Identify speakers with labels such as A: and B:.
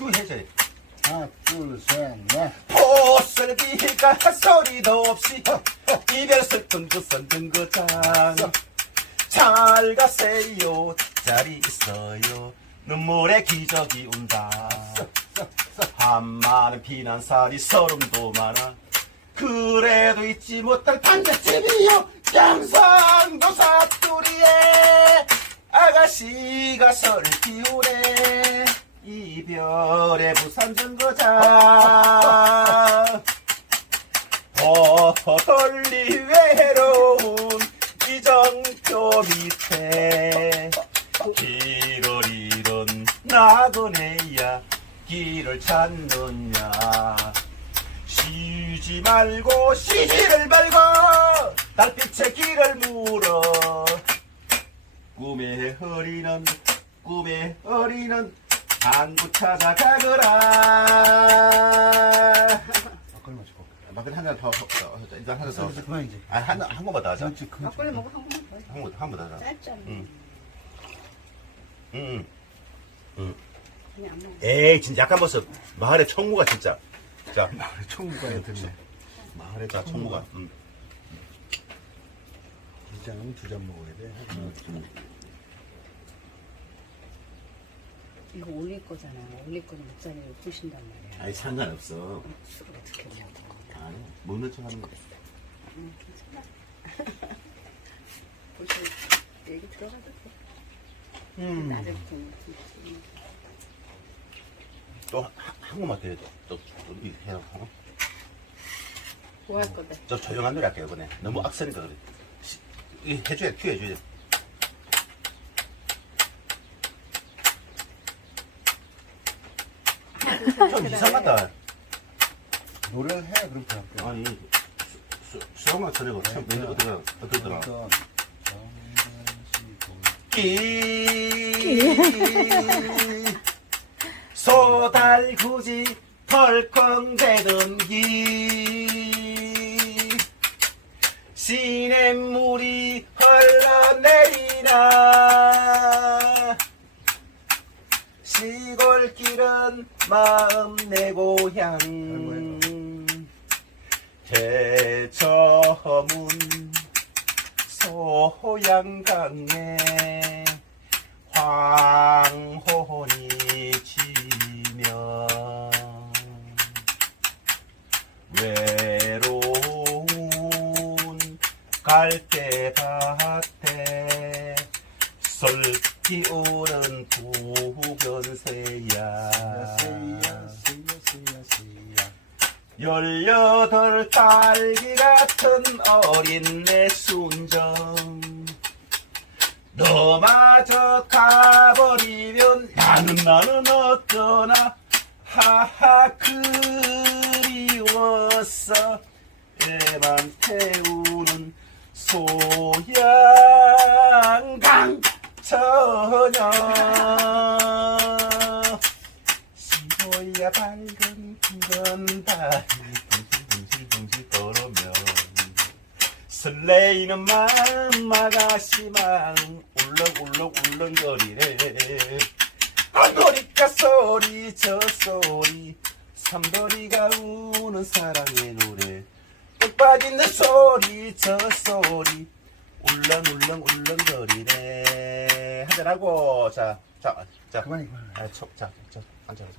A: 줄 해줘야 돼.
B: 하나, 둘, 셋, 넷.
A: 보슬비가 소리도 없이 이별 슬픈 그 선등거장. 잘 가세요. 자리 있어요. 눈물의 기적이 온다. 한마는 피난살이 서름도 많아. 그래도 잊지 못할 반대집이요. 양상도 사투리에 아가씨가 설 피우네 이별의 부산 정거장 버털리 외로운 이정표 밑에 길을 잃은 나그네야 길을 찾느냐. 쉬지 말고 시지를 말고 달빛의 길을 물어. 꿈의 허리는 꿈의 허리는 한국 찾아가거라
B: 막걸리 마시고.
A: 막걸리 한잔 더, 더, 더, 일단 하나 더.
B: 그래서 그만 이제.
A: 아, 한, 한 번만 더 하자.
B: 그렇지, 그렇지.
C: 막걸리 먹고 한 번만 더 해.
A: 한 번, 한번더 하자.
C: 짧잖아.
A: 응. 응, 응.
C: 그냥 안 먹어.
A: 에이, 진짜 약간 벌써 마을의 청무가 진짜. 자,
B: 마을에 총무관이 됐네.
A: 마을의 자, 청무가. 응.
B: 이 장은 두잔 먹어야 돼. 하나, 둘.
C: 이거 올릴 거잖아. 올릴 거는 목사님이 푸신단 말이야.
A: 아니, 상관없어.
C: 술을 어떻게 먹어.
A: 아니, 먹는 척 하는 거.
C: 응, 괜찮아. 벌써 얘기 들어가도 돼.
A: 음.
C: 나를 좀.
A: 또, 한, 한 번만 더 해줘. 또, 또, 이 해라. 어?
C: 뭐 할 거다.
A: 저 조용한 노래 할게요, 이번에. 너무 악세니까 그래. 시, 이 해줘야, 큐 해줘야 돼. 좀 이상하다.
B: 노래를 해, 그렇게 할게.
A: 아니, 수, 수, 수영만 전에가 참, 어디더라.
B: 그러니까, 정단시고.
A: 기 소달구지 덜컹대던 기 시냇물이 흘러내리나 시골길은 마음 내 고향. 대저문 소양강에 황혼이 지며 외로운 갈대밭에 솔기
B: 세야, 세야.
A: 열여덟 딸기 같은 어린 내 순정. 너마저 가버리면 나는 나는 어떠나? 하하 그리웠어. 애만 태우는 소양강 처녀 시보야 밝은 푸른 달이 둥실둥실둥실 떠오르면 설레이는 마음 마가시만 울렁울렁 울렁거리네 꼴돌이가 소리 저 소리 삼돌이가 우는 사랑의 노래. 뚝 빠진 내 소리 저 소리 울렁울렁 울렁거리네 한잔하고 자 자 자
B: 그만해, 그만해.
A: 아, 촉, 자, 자, 앉아보자.